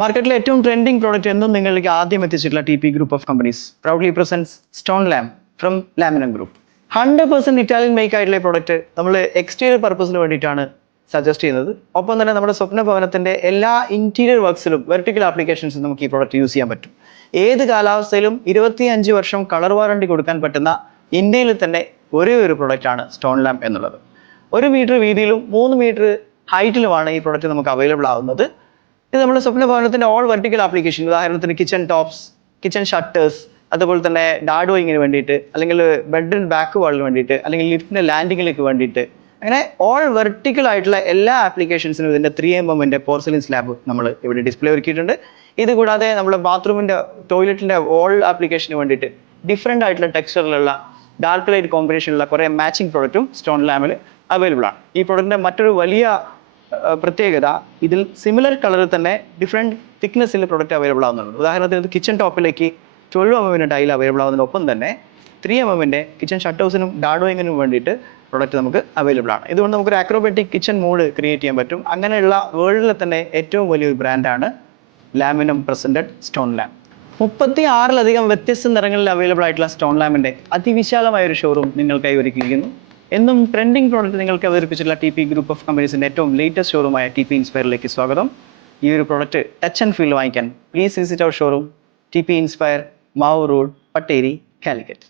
മാർക്കറ്റിലെ ഏറ്റവും trending product എന്നും നിങ്ങൾക്ക് ആദ്യം എത്തിച്ചിട്ടുള്ള TP group of companies proudly presents stone lam from Laminam group. 100% Italian make ആയിട്ടുള്ള പ്രോഡക്റ്റ് നമ്മൾ എക്സ്റ്റീരിയർ പർപ്പസിന് വേണ്ടിയിട്ടാണ് സജസ്റ്റ് ചെയ്യുന്നത്. ഒപ്പം തന്നെ നമ്മുടെ സ്വപ്ന ഭവനത്തിന്റെ എല്ലാ ഇന്റീരിയർ വർക്ക്സിലും വെർട്ടിക്കൽ ആപ്ലിക്കേഷൻസും നമുക്ക് ഈ പ്രോഡക്റ്റ് യൂസ് ചെയ്യാൻ പറ്റും. ഏത് കാലാവസ്ഥയിലും 25 വർഷം കളർ വാറണ്ടി കൊടുക്കാൻ പറ്റുന്ന ഇന്ത്യയിൽ തന്നെ ഒരേ ഒരു പ്രോഡക്റ്റ് ആണ് സ്റ്റോൺ ലാം എന്നുള്ളത്. 1 മീറ്റർ വീതിയിലും 3 മീറ്റർ ഹൈറ്റിലുമാണ് ഈ പ്രോഡക്റ്റ് നമുക്ക് അവൈലബിൾ ആവുന്നത്. ഇത് നമ്മുടെ സ്വപ്ന ഭവനത്തിന്റെ ഓൾ വെർട്ടിക്കൽ ആപ്ലിക്കേഷൻ, ഉദാഹരണത്തിന് കിച്ചൺ ടോപ്സ്, കിച്ചൺ ഷട്ടേഴ്സ്, അതുപോലെ തന്നെ ഡാഡോയിങ്ങിന് വേണ്ടിയിട്ട്, അല്ലെങ്കിൽ ബെഡിന് ബാക്ക് വാളിന് വേണ്ടിയിട്ട്, അല്ലെങ്കിൽ ലിഫ്റ്റിന്റെ ലാൻഡിങ്ങിലേക്ക് വേണ്ടിയിട്ട്, അങ്ങനെ ഓൾ വെർട്ടിക്കൽ ആയിട്ടുള്ള എല്ലാ ആപ്ലിക്കേഷൻസിനും ഇതിന്റെ 3mm പോർസലിൻ സ്ലാബ് നമ്മൾ ഇവിടെ ഡിസ്പ്ലേ ഒരുക്കിയിട്ടുണ്ട്. ഇത് കൂടാതെ നമ്മുടെ ബാത്റൂമിന്റെ ടോയ്ലറ്റിന്റെ ഓൾ ആപ്ലിക്കേഷന് വേണ്ടിയിട്ട് ഡിഫറെന്റ് ആയിട്ടുള്ള ടെക്സ്ചറിലുള്ള ഡാർക്ക് ലൈറ്റ് കോമ്പിനേഷനുള്ള കുറേ മാച്ചിങ് പ്രോഡക്റ്റും സ്റ്റോൺ ലാമിൽ അവൈലബിൾ ആണ്. ഈ പ്രോഡക്റ്റിന്റെ മറ്റൊരു വലിയ പ്രത്യേകത, ഇതിൽ സിമിലർ കളറിൽ തന്നെ ഡിഫറെൻറ്റ് തിക്നെസ്സിൽ പ്രോഡക്റ്റ് അവൈലബിൾ ആവുന്നുണ്ട്. ഉദാഹരണത്തിന് കിച്ചൺ ടോപ്പിലേക്ക് 12mm ടൈൽ അവൈലബിൾ ആവുന്നതിനൊപ്പം തന്നെ 3mm കിച്ചൺ ഷട്ടേഴ്സിനും ഡാഡോയിങ്ങിനും വേണ്ടിയിട്ട് പ്രോഡക്റ്റ് നമുക്ക് അവൈലബിൾ ആണ്. ഇതുകൊണ്ട് നമുക്കൊരു അക്രോബാറ്റിക് കിച്ചൺ മോഡ് ക്രിയേറ്റ് ചെയ്യാൻ പറ്റും. അങ്ങനെയുള്ള വേൾഡിലെ തന്നെ ഏറ്റവും വലിയൊരു ബ്രാൻഡാണ് ലാമിനം പ്രസന്റഡ് സ്റ്റോൺ ലാം. 36ലധികം വ്യത്യസ്ത നിറങ്ങളിൽ അവൈലബിൾ ആയിട്ടുള്ള സ്റ്റോൺ ലാമിന്റെ അതിവിശാലമായ ഒരു ഷോറൂം നിങ്ങൾക്കായി ഒരുക്കിയിരിക്കുന്നു. എന്നും ട്രെൻഡിങ് പ്രോഡക്റ്റ് നിങ്ങൾക്ക് അവതരിപ്പിച്ചിട്ടുള്ള TP ഗ്രൂപ്പ് ഓഫ് കമ്പനീസിന്റെ ഏറ്റവും ലേറ്റസ്റ്റ് ഷോറൂമായ TP ഇൻസ്പയറിലേക്ക് സ്വാഗതം. ഈ ഒരു പ്രോഡക്റ്റ് ടച്ച് ആൻഡ് ഫീൽ വാങ്ങിക്കാൻ please visit our showroom TP inspire, Mavoor road, Patteri, Calicut.